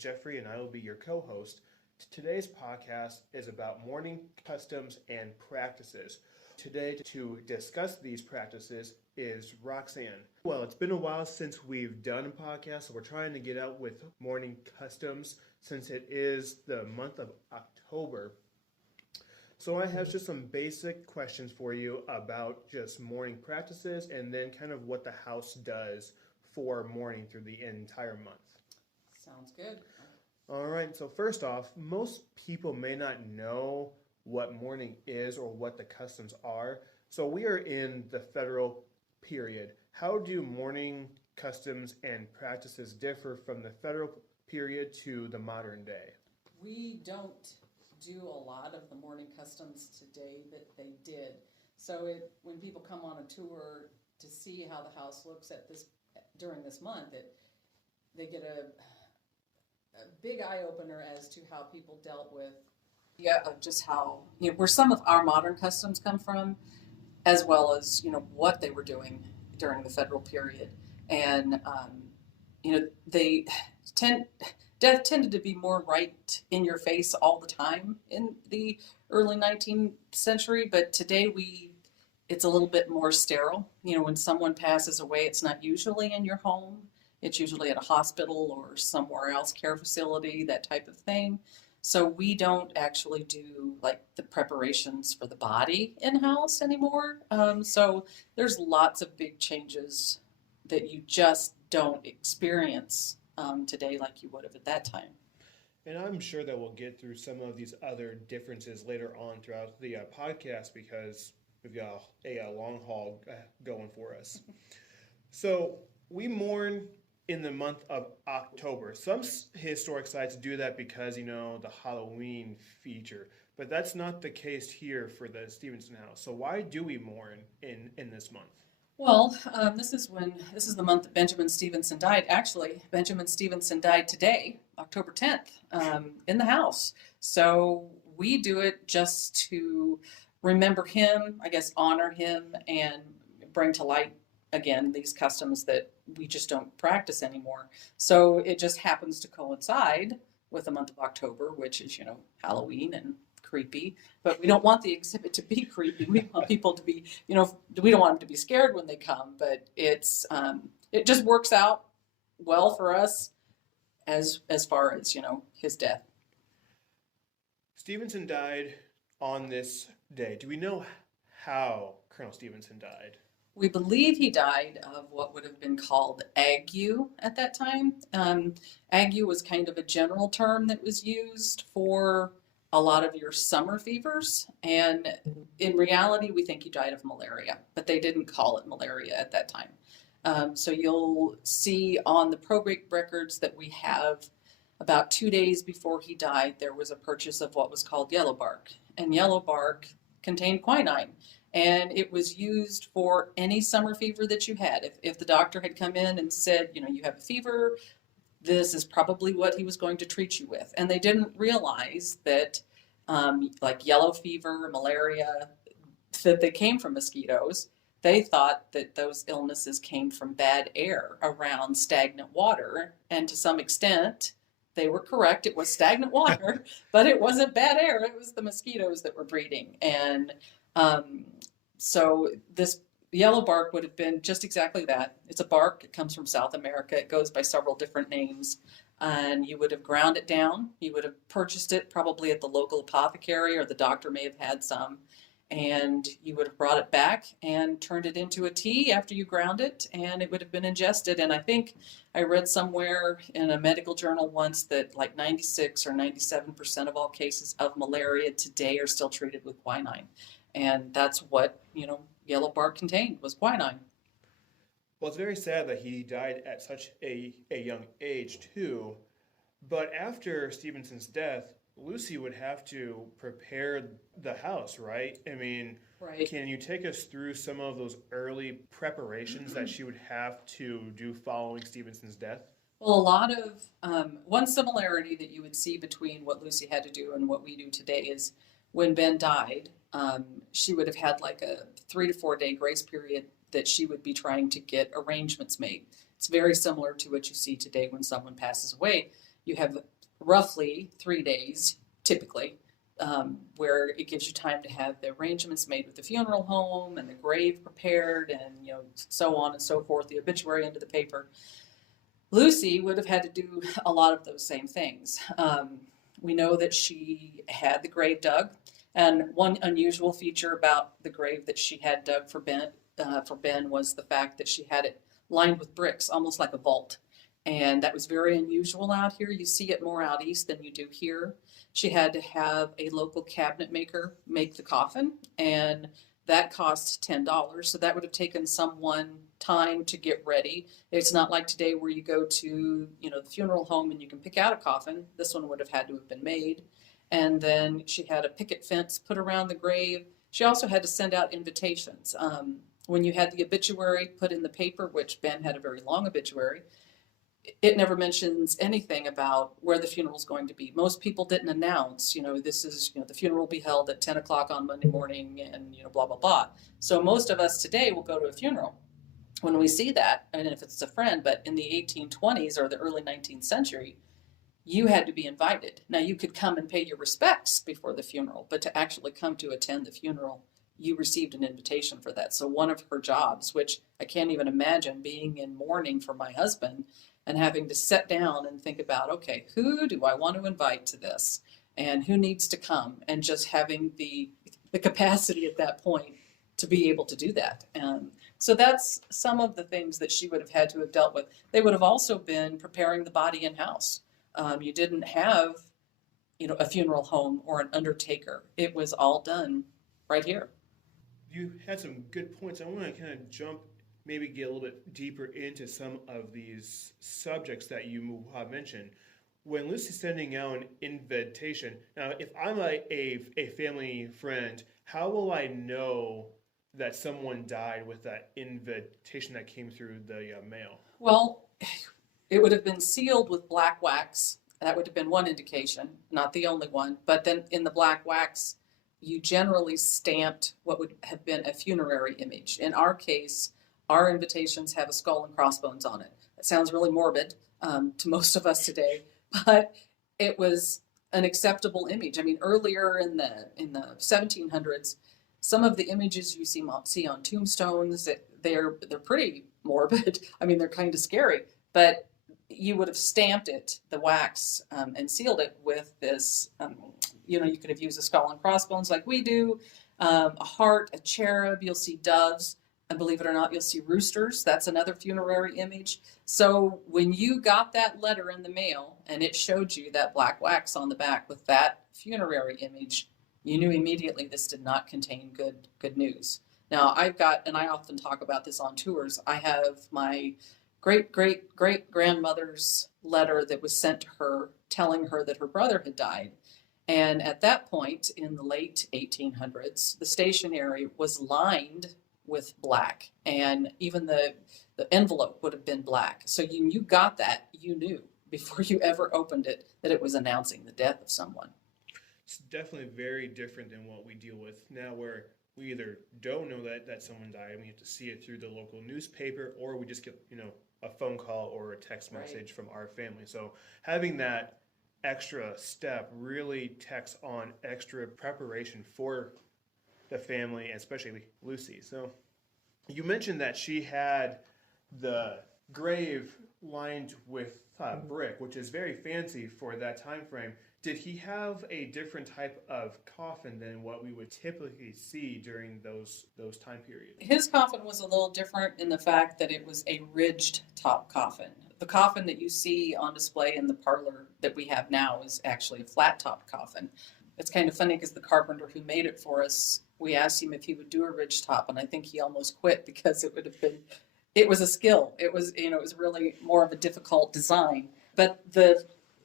Jeffrey, and I will be your co-host. Today's podcast is about mourning customs and practices. Today, to discuss these practices is Roxanne. Well, it's been a while since we've done a podcast, so we're trying to get out with mourning customs since it is the month of October. So I have just some basic questions for you about just mourning practices and then kind of what the house does for mourning through the entire month. Sounds good. All right, so first off, most people may not know what mourning is or what the customs are. So we are in the federal period. How do mourning customs and practices differ from the federal period to the modern day? We don't do a lot of the mourning customs today that they did. So when people come on a tour to see how the house looks at this during this month, they get a big eye opener as to how people dealt with just how where some of our modern customs come from, as well as what they were doing during the federal period, and they death tended to be more right in your face all the time in the early 19th century, but today it's a little bit more sterile. When someone passes away, it's not usually in your home. It's usually at a hospital or somewhere else, care facility, that type of thing. So we don't actually do like the preparations for the body in-house anymore. So there's lots of big changes that you just don't experience today like you would have at that time. And I'm sure that we'll get through some of these other differences later on throughout the podcast because we've got a long haul going for us. So we mourn in the month of October. Some historic sites do that because, the Halloween feature, but that's not the case here for the Stephenson house. So why do we mourn in this month? Well, this is the month that Benjamin Stephenson died. Actually, Benjamin Stephenson died today, October 10th, in the house. So we do it just to remember him, I guess, honor him, and bring to light again these customs that we just don't practice anymore. So it just happens to coincide with the month of October, which is Halloween and creepy, but we don't want the exhibit to be creepy. We want people to be we don't want them to be scared when they come, but it just works out well for us as far as his death. Stephenson died on this day. Do we know how Colonel Stephenson died? We believe he died of what would have been called ague at that time. Ague was kind of a general term that was used for a lot of your summer fevers. And in reality, we think he died of malaria, but they didn't call it malaria at that time. So you'll see on the probate records that we have about 2 days before he died, there was a purchase of what was called yellow bark. And yellow bark contained quinine. And it was used for any summer fever that you had. If the doctor had come in and said, you have a fever, this is probably what he was going to treat you with. And they didn't realize that like yellow fever, malaria, that they came from mosquitoes. They thought that those illnesses came from bad air around stagnant water. And to some extent, they were correct. It was stagnant water, but it wasn't bad air. It was the mosquitoes that were breeding. And so this yellow bark would have been just exactly that. It's a bark. It comes from South America. It goes by several different names. And you would have ground it down. You would have purchased it probably at the local apothecary, or the doctor may have had some. And you would have brought it back and turned it into a tea after you ground it, and it would have been ingested. And I think I read somewhere in a medical journal once that like 96 or 97% of all cases of malaria today are still treated with quinine. And that's what, yellow bark contained, was quinine. Well, it's very sad that he died at such a young age, too. But after Stephenson's death, Lucy would have to prepare the house, right? I mean, right. Can you take us through some of those early preparations that she would have to do following Stephenson's death? Well, a lot of, one similarity that you would see between what Lucy had to do and what we do today is when Ben died, she would have had like a 3 to 4 day grace period that she would be trying to get arrangements made. It's very similar to what you see today when someone passes away. you have roughly 3 days, typically, where it gives you time to have the arrangements made with the funeral home and the grave prepared and, so on and so forth, the obituary into the paper. Lucy would have had to do a lot of those same things. We know that she had the grave dug, and one unusual feature about the grave that she had dug for Ben was the fact that she had it lined with bricks, almost like a vault. And that was very unusual out here. You see it more out east than you do here. She had to have a local cabinet maker make the coffin, and that cost $10. So that would have taken someone time to get ready. It's not like today where you go to, the funeral home and you can pick out a coffin. This one would have had to have been made. And then she had a picket fence put around the grave. She also had to send out invitations. When you had the obituary put in the paper, which Ben had a very long obituary, it never mentions anything about where the funeral is going to be. Most people didn't announce, this is, the funeral will be held at 10 o'clock on Monday morning and, blah, blah, blah. So most of us today will go to a funeral when we see that, and if it's a friend, but in the 1820s or the early 19th century, you had to be invited. Now you could come and pay your respects before the funeral, but to actually come to attend the funeral, you received an invitation for that. So one of her jobs, which I can't even imagine being in mourning for my husband and having to sit down and think about, okay, who do I want to invite to this and who needs to come, and just having the capacity at that point to be able to do that. So that's some of the things that she would have had to have dealt with. They would have also been preparing the body in house. You didn't have, a funeral home or an undertaker. It was all done right here. You had some good points. I want to kind of maybe get a little bit deeper into some of these subjects that you mentioned. When Lucy's sending out an invitation, now if I'm a family friend, how will I know that someone died with that invitation that came through the mail? Well, it would have been sealed with black wax. That would have been one indication, not the only one. But then in the black wax, you generally stamped what would have been a funerary image. In our case, our invitations have a skull and crossbones on it. That sounds really morbid to most of us today, but it was an acceptable image. I mean, earlier in the 1700s, some of the images you see on tombstones, they're pretty morbid. I mean, they're kind of scary, but you would have stamped it, the wax, and sealed it with this, you could have used a skull and crossbones like we do, a heart, a cherub, you'll see doves, and believe it or not, you'll see roosters. That's another funerary image. So when you got that letter in the mail and it showed you that black wax on the back with that funerary image, you knew immediately this did not contain good news. Now and I often talk about this on tours, I have my great-great-great-grandmother's letter that was sent to her telling her that her brother had died. And at that point in the late 1800s, the stationery was lined with black, and even the envelope would have been black. So you got that, you knew before you ever opened it that it was announcing the death of someone. It's definitely very different than what we deal with now, where we either don't know that someone died and we have to see it through the local newspaper, or we just get, a phone call or a text message from our family. So having that extra step really takes on extra preparation for the family, and especially Lucy. So you mentioned that she had the grave lined with brick, which is very fancy for that time frame. Did he have a different type of coffin than what we would typically see during those time periods? His coffin was a little different in the fact that it was a ridged top coffin. The coffin that you see on display in the parlor that we have now is actually a flat top coffin. It's kind of funny because the carpenter who made it for us, we asked him if he would do a ridge top, and I think he almost quit because it was a skill. It was really more of a difficult design. But the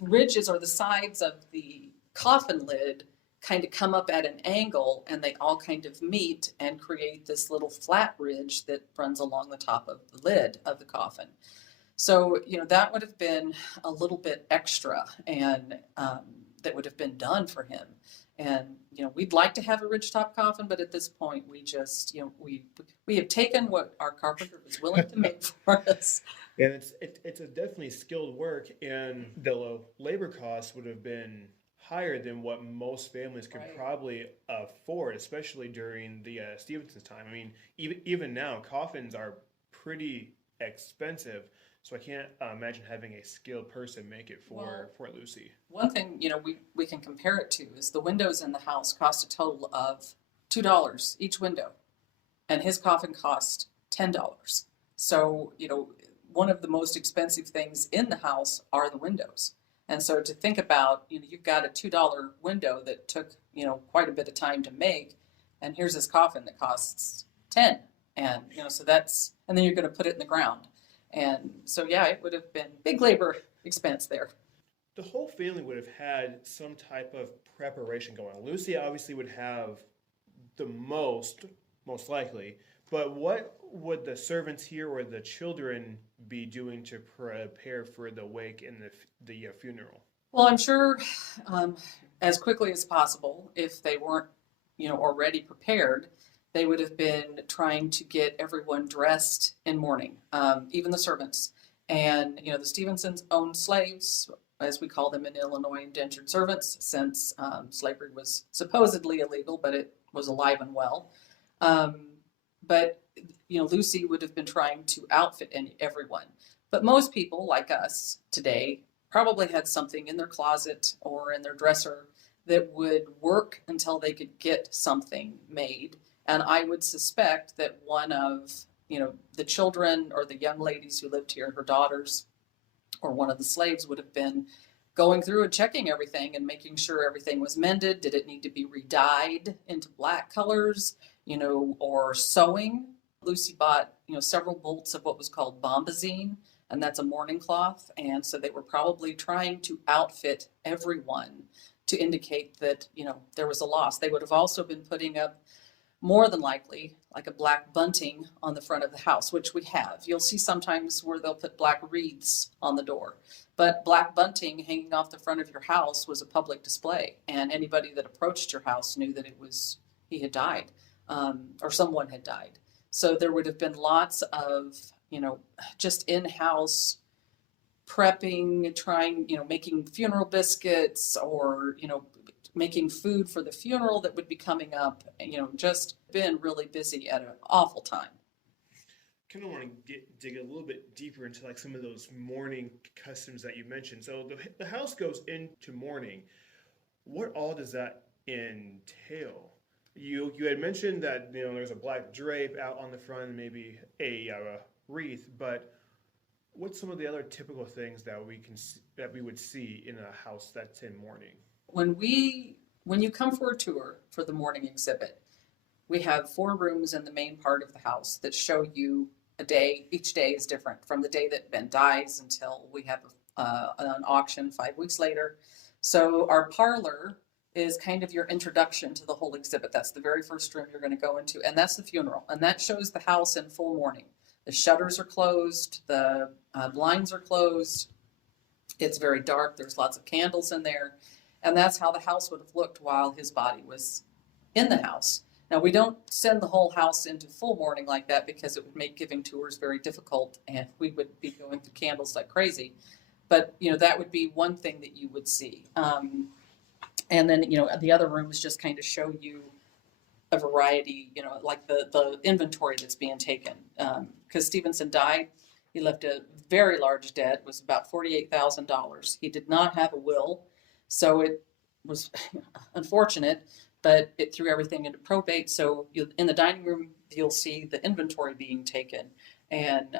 ridges or the sides of the coffin lid kind of come up at an angle, and they all kind of meet and create this little flat ridge that runs along the top of the lid of the coffin. So, that would have been a little bit extra, and that would have been done for him. And, we'd like to have a ridgetop coffin, but at this point we just, we have taken what our carpenter was willing to make for us. And it's a definitely skilled work, and the labor costs would have been higher than what most families could Right. probably afford, especially during the Stephenson time. I mean, even now, coffins are pretty expensive, so I can't imagine having a skilled person make it for Lucy. One thing, we can compare it to is the windows in the house cost a total of $2 each window, and his coffin cost $10. So, one of the most expensive things in the house are the windows. And so to think about, you've got a $2 window that took, quite a bit of time to make, and here's this coffin that costs 10. And, so and then you're going to put it in the ground. And so, yeah, it would have been big labor expense there. The whole family would have had some type of preparation going on. Lucy obviously would have the most likely, but what would the servants here or the children be doing to prepare for the wake and the funeral? Well, I'm sure as quickly as possible, if they weren't, already prepared, they would have been trying to get everyone dressed in mourning, even the servants. And, the Stephensons owned slaves, as we call them in Illinois, indentured servants, since slavery was supposedly illegal, but it was alive and well. But, Lucy would have been trying to outfit everyone. But most people, like us today, probably had something in their closet or in their dresser that would work until they could get something made. And I would suspect that one of, the children or the young ladies who lived here, her daughters, or one of the slaves would have been going through and checking everything and making sure everything was mended. Did it need to be re-dyed into black colors, or sewing? Lucy bought, several bolts of what was called bombazine, and that's a mourning cloth. And so they were probably trying to outfit everyone to indicate that, there was a loss. They would have also been putting up, more than likely, like a black bunting on the front of the house, which we have. You'll see sometimes where they'll put black wreaths on the door. But black bunting hanging off the front of your house was a public display, and anybody that approached your house knew that he had died, or someone had died. So there would have been lots of, just in-house prepping, trying, making funeral biscuits, or, making food for the funeral that would be coming up, just been really busy at an awful time. Kind of want to dig a little bit deeper into like some of those mourning customs that you mentioned. So the house goes into mourning. What all does that entail? You had mentioned that there's a black drape out on the front, maybe a wreath, but what's some of the other typical things that we would see in a house that's in mourning? When you come for a tour for the mourning exhibit, we have 4 rooms in the main part of the house that show you a day. Each day is different, from the day that Ben dies until we have an auction 5 weeks later. So our parlor is kind of your introduction to the whole exhibit. That's the very first room you're going to go into, and that's the funeral. And that shows the house in full mourning. The shutters are closed, the blinds are closed. It's very dark. There's lots of candles in there. And that's how the house would have looked while his body was in the house. Now, we don't send the whole house into full mourning like that, because it would make giving tours very difficult, and we would be going through candles like crazy. But, that would be one thing that you would see. And then, the other rooms just kind of show you a variety, like the inventory that's being taken. Because Stephenson died, he left a very large debt. It was about $48,000. He did not have a will, so it was unfortunate, but it threw everything into probate. So in the dining room, you'll see the inventory being taken. And,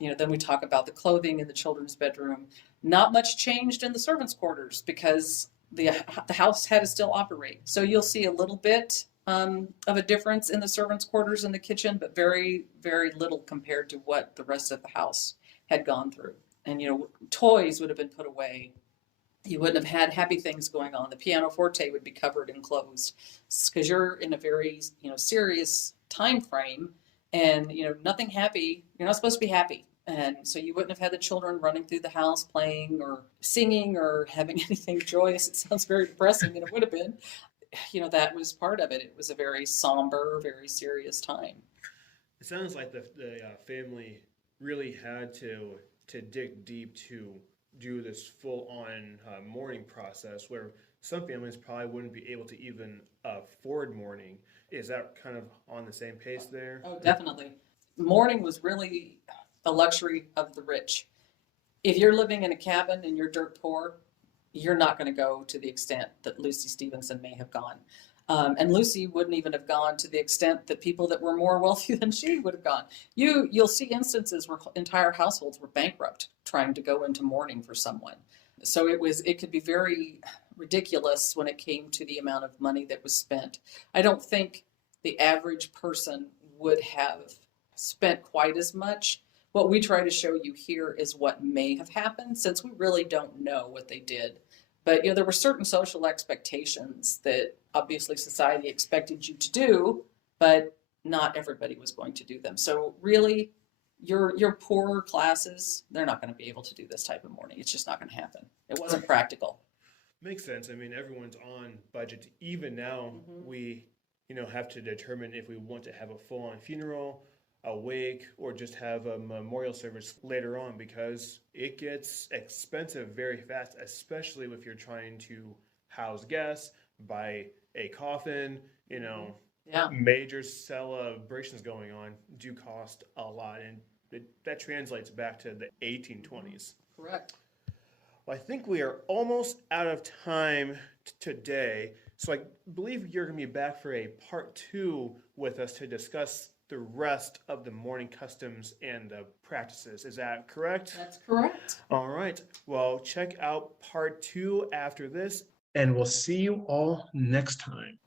then we talk about the clothing in the children's bedroom. Not much changed in the servants' quarters, because the house had to still operate. So you'll see a little bit of a difference in the servants' quarters in the kitchen, but very, very little compared to what the rest of the house had gone through. And, toys would have been put away. You wouldn't have had happy things going on. The pianoforte would be covered and closed, because you're in a very, serious time frame, and, nothing happy. You're not supposed to be happy. And so you wouldn't have had the children running through the house playing or singing or having anything joyous. It sounds very depressing, and it would have been. That was part of it. It was a very somber, very serious time. It sounds like the family really had to dig deep to do this full-on mourning process, where some families probably wouldn't be able to even afford mourning. Is that kind of on the same pace there? Oh, definitely. Mourning was really the luxury of the rich. If you're living in a cabin and you're dirt poor, you're not going to go to the extent that Lucy Stephenson may have gone. And Lucy wouldn't even have gone to the extent that people that were more wealthy than she would have gone. You'll see instances where entire households were bankrupt trying to go into mourning for someone. So it could be very ridiculous when it came to the amount of money that was spent. I don't think the average person would have spent quite as much. What we try to show you here is what may have happened, since we really don't know what they did. But there were certain social expectations that obviously society expected you to do, but not everybody was going to do them. So really, your poorer classes, they're not going to be able to do this type of mourning. It's just not going to happen. It wasn't practical. Makes sense. I mean, everyone's on budget. Even now, we have to determine if we want to have a full-on funeral, a wake, or just have a memorial service later on, because it gets expensive very fast, especially if you're trying to house guests, buy a coffin. Yeah. Major celebrations going on do cost a lot, and that translates back to the 1820s. Correct. Well, I think we are almost out of time today, so I believe you're going to be back for a part 2 with us to discuss the rest of the mourning customs and the practices. Is that correct? That's correct. All right. Well, check out part 2 after this, and we'll see you all next time.